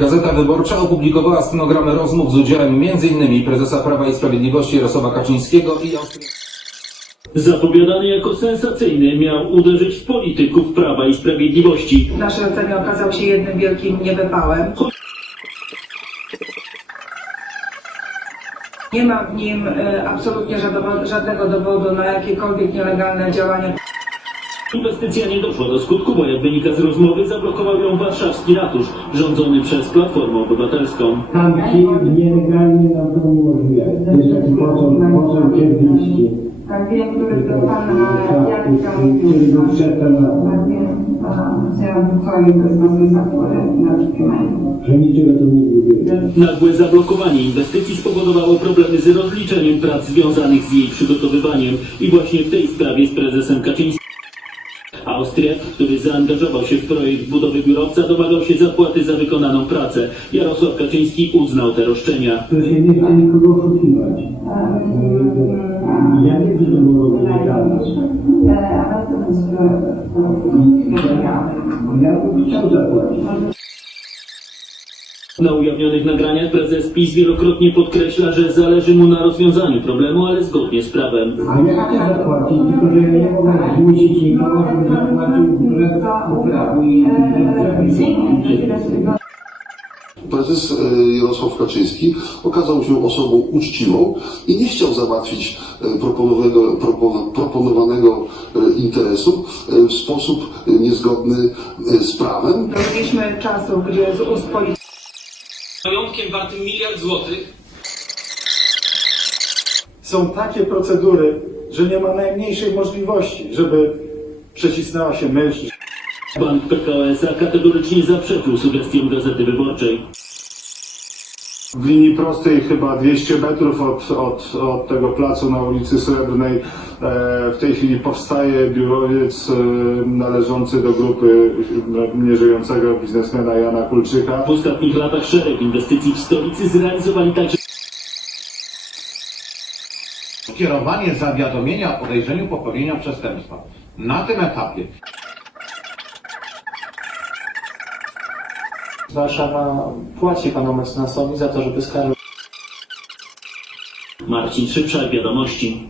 Gazeta Wyborcza opublikowała stenogramy rozmów z udziałem m.in. prezesa Prawa i Sprawiedliwości Jarosława Kaczyńskiego i. Zapowiadany jako sensacyjny miał uderzyć w polityków Prawa i Sprawiedliwości. W naszej ocenie okazał się jednym wielkim niewypałem. Nie ma w nim e, absolutnie żadnego, żadnego dowodu na jakiekolwiek nielegalne działania. Inwestycja nie doszła do skutku, bo jak wynika z rozmowy, zablokował ją warszawski ratusz, rządzony przez Platformę Obywatelską. Tamci nielegalnie nam to umożliwiają. To jest taki Tak wiem, który to pan tak, który był przedtem na Tak że niczego tu nie buduje. Nagłe zablokowanie inwestycji spowodowało problemy z rozliczeniem prac związanych z jej przygotowywaniem i właśnie w tej sprawie z prezesem Kaczyńskim. Austriak, który zaangażował się w projekt budowy biurowca, domagał się zapłaty za wykonaną pracę. Jarosław Kaczyński uznał te roszczenia. To się nie chce nikogo oszukiwać. Ja nie. Ale to jest Ja bym chciał zapłacić. Na ujawnionych nagraniach prezes PiS wielokrotnie podkreśla, że zależy mu na rozwiązaniu problemu, ale zgodnie z prawem. A ja chcę zapłacić, tylko że ja nie mogę zmusić nikogo, żeby zapłacił wbrew prawu i przepisom. Prezes e, Jarosław Kaczyński okazał się osobą uczciwą i nie chciał załatwić e, proponowanego, propo- proponowanego e, interesu w sposób niezgodny z prawem. Dożyliśmy czasu, gdzie z ust Majątkiem wartym miliard złotych są takie procedury, że nie ma najmniejszej możliwości, żeby przecisnęła się myśl, Bank PKO SA kategorycznie zaprzeczył sugestiom Gazety Wyborczej. W linii prostej chyba 200 metrów od, od, od tego placu na ulicy Srebrnej. E, w tej chwili powstaje biurowiec e, należący do grupy e, nieżyjącego biznesmena Jana Kulczyka. W ostatnich latach szereg inwestycji w stolicy zrealizowali także skierowanie zawiadomienia o podejrzeniu popełnienia przestępstwa. Na tym etapie Warszawa płaci panu mecenasowi za to, żeby skarżył Marcin Szybszak, Wiadomości.